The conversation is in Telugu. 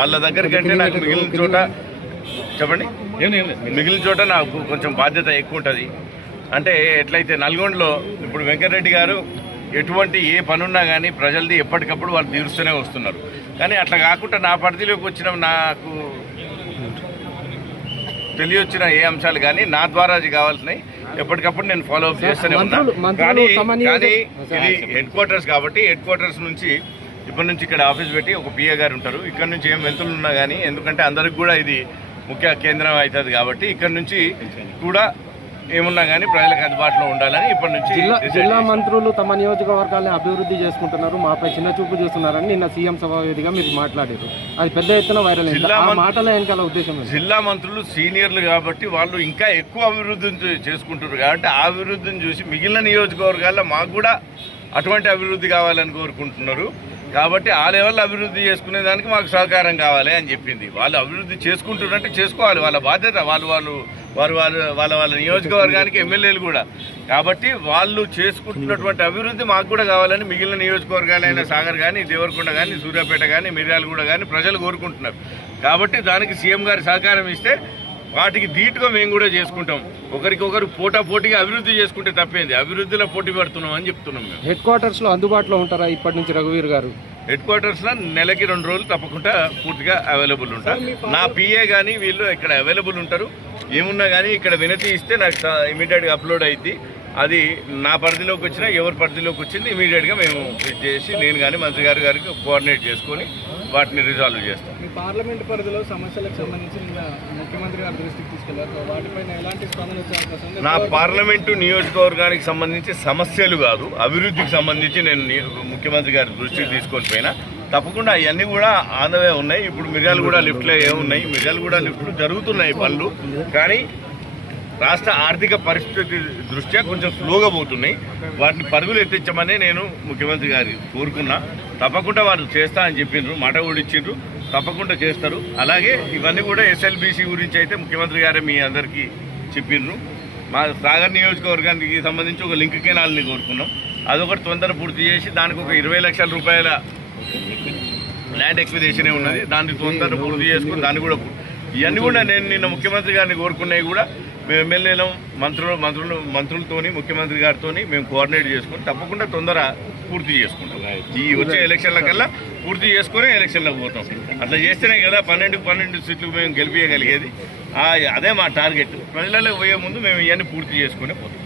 వాళ్ళ దగ్గరికంటే నాకు మిగిలిన చోట చెప్పండి, మిగిలిన చోట నాకు కొంచెం బాధ్యత ఎక్కువ ఉంటుంది. అంటే ఎట్లయితే నల్గొండలో ఇప్పుడు వెంకటరెడ్డి గారు ఎటువంటి ఏ పనున్నా కానీ ప్రజలది ఎప్పటికప్పుడు వాళ్ళు తీరుస్తూనే వస్తున్నారు. కానీ అట్లా కాకుండా నా పరిధిలోకి వచ్చిన నాకు తెలియొచ్చిన ఏ అంశాలు కానీ నా ద్వారా అది కావాల్సినవి ఎప్పటికప్పుడు నేను ఫాలో అప్ చేస్తూనే ఉన్నాను. కానీ ఇది హెడ్ క్వార్టర్స్ కాబట్టి హెడ్ క్వార్టర్స్ నుంచి ఇప్పటి నుంచి ఇక్కడ ఆఫీస్ పెట్టి ఒక పిఏ గారు ఉంటారు. ఇక్కడ నుంచి ఏం వెళ్తులు ఉన్నా కానీ, ఎందుకంటే అందరికి కూడా ఇది ముఖ్య కేంద్రం అవుతుంది కాబట్టి ఇక్కడ నుంచి కూడా ఏమున్నా కానీ ప్రజలకు అందుబాటులో ఉండాలని ఇప్పటి నుంచి జిల్లా మంత్రులు తమ నియోజకవర్గాన్ని అభివృద్ధి చేసుకుంటున్నారు, మాపై చిన్న చూపు చూస్తున్నారని నిన్న సీఎం సభ వేదికగా మీరు మాట్లాడారు. అది పెద్ద ఎత్తున వైరల్ అయింది. ఆ మాటల వెనకాల ఉద్దేశం జిల్లా మంత్రులు సీనియర్లు కాబట్టి వాళ్ళు ఇంకా ఎక్కువ అభివృద్ధిని చేసుకుంటున్నారు కాబట్టి ఆ అభివృద్ధిని చూసి మిగిలిన నియోజకవర్గాల్లో మాకు కూడా అటువంటి అభివృద్ధి కావాలని కోరుకుంటున్నారు. కాబట్టి ఆ లెవెల్లో అభివృద్ధి చేసుకునే దానికి మాకు సహకారం కావాలి అని చెప్పింది. వాళ్ళు అభివృద్ధి చేసుకుంటున్నట్టే చేసుకోవాలి, వాళ్ళ బాధ్యత. వాళ్ళ నియోజకవర్గానికి ఎమ్మెల్యేలు కూడా కాబట్టి వాళ్ళు చేసుకుంటున్నటువంటి అభివృద్ధి మాకు కూడా కావాలని మిగిలిన నియోజకవర్గాలైన సాగర్ కానీ, దేవరకొండ కానీ, సూర్యాపేట కానీ, మిర్యాలగూడ కానీ ప్రజలు కోరుకుంటున్నారు. కాబట్టి దానికి సీఎం గారి సహకారం ఇస్తే వాటికి ధీటుగా మేము కూడా చేసుకుంటాం. ఒకరికొకరు పోటీగా అభివృద్ధి చేసుకుంటే తప్పేంది, అభివృద్ధిలో పోటీ పడుతున్నాం అని చెప్తున్నాం. మేము హెడ్ క్వార్టర్స్లో అందుబాటులో ఉంటారా ఇప్పటి నుంచి రఘువీర్ గారు? హెడ్ క్వార్టర్స్లో నెలకి 2 రోజులు తప్పకుండా పూర్తిగా అవైలబుల్ ఉంటారు. నా పిఏ కానీ వీళ్ళు ఇక్కడ అవైలబుల్ ఉంటారు. ఏమున్నా కానీ ఇక్కడ వినతి ఇస్తే నాకు ఇమీడియట్గా అప్లోడ్ అయింది. అది నా పరిధిలోకి వచ్చినా ఎవరి పరిధిలోకి వచ్చింది ఇమీడియట్గా మేము చేసి నేను కానీ మంత్రి గారికి కోఆర్డినేట్ చేసుకొని వాటిని రిజాల్వ్ చేస్తాం. మీ పార్లమెంట్ పరిధిలో సమస్యలకు సంబంధించి ముఖ్యమంత్రి గారి దృష్టికి తీసుకెళ్లారు, వాటిపైన ఎలాంటి స్పందన వచ్చే అవకాశం ఉంది? నా పార్లమెంటు నియోజకవర్గానికి సంబంధించి సమస్యలు కాదు, అభివృద్ధికి సంబంధించి నేను ముఖ్యమంత్రి గారి దృష్టికి తీసుకొని పోయినా తప్పకుండా అవన్నీ కూడా ఆందవే ఉన్నాయి. ఇప్పుడు మిర్యాలగూడ లిఫ్ట్లో ఏమున్నాయి, మిర్యాలగూడ లిఫ్ట్లు జరుగుతున్నాయి పనులు, కానీ రాష్ట్ర ఆర్థిక పరిస్థితి దృష్ట్యా కొంచెం స్లోగా పోతున్నాయి. వాటిని పరుగులు ఎత్తించమని నేను ముఖ్యమంత్రి గారి కోరుకున్నా. తప్పకుండా వారు చేస్తా అని చెప్పిండ్రు, మాట కూడా ఇచ్చిండ్రు, తప్పకుండా చేస్తారు. అలాగే ఇవన్నీ కూడా ఎస్ఎల్బీసీ గురించి అయితే ముఖ్యమంత్రి గారే మీ అందరికీ చెప్పిండ్రు. మా సాగర్ నియోజకవర్గానికి సంబంధించి ఒక లింక్ కెనాల్ని కోరుకున్నాం. అదొకటి తొందర పూర్తి చేసి దానికి ఒక 20 లక్షల రూపాయల ల్యాండ్ ఎక్విజిషన్ ఉన్నది, దాన్ని తొందర పూర్తి చేసుకుని దాన్ని కూడా ఇవన్నీ కూడా నేను నిన్న ముఖ్యమంత్రి గారిని కోరుకున్నాయి కూడా మేము ఎమ్మెల్యేలు మంత్రులతోని ముఖ్యమంత్రి గారితో మేము కోఆర్డినేట్ చేసుకుని తప్పకుండా తొందర పూర్తి చేసుకుంటాం. ఈ వచ్చే ఎలక్షన్ల కల్లా పూర్తి చేసుకుని ఎలక్షన్లకు పోతాం. అట్లా చేస్తేనే కదా 12 సీట్లు మేము గెలిపించగలిగేది. అదే మా టార్గెట్. ప్రజలలో పోయే ముందు మేము ఇవన్నీ పూర్తి చేసుకునే పోతాం.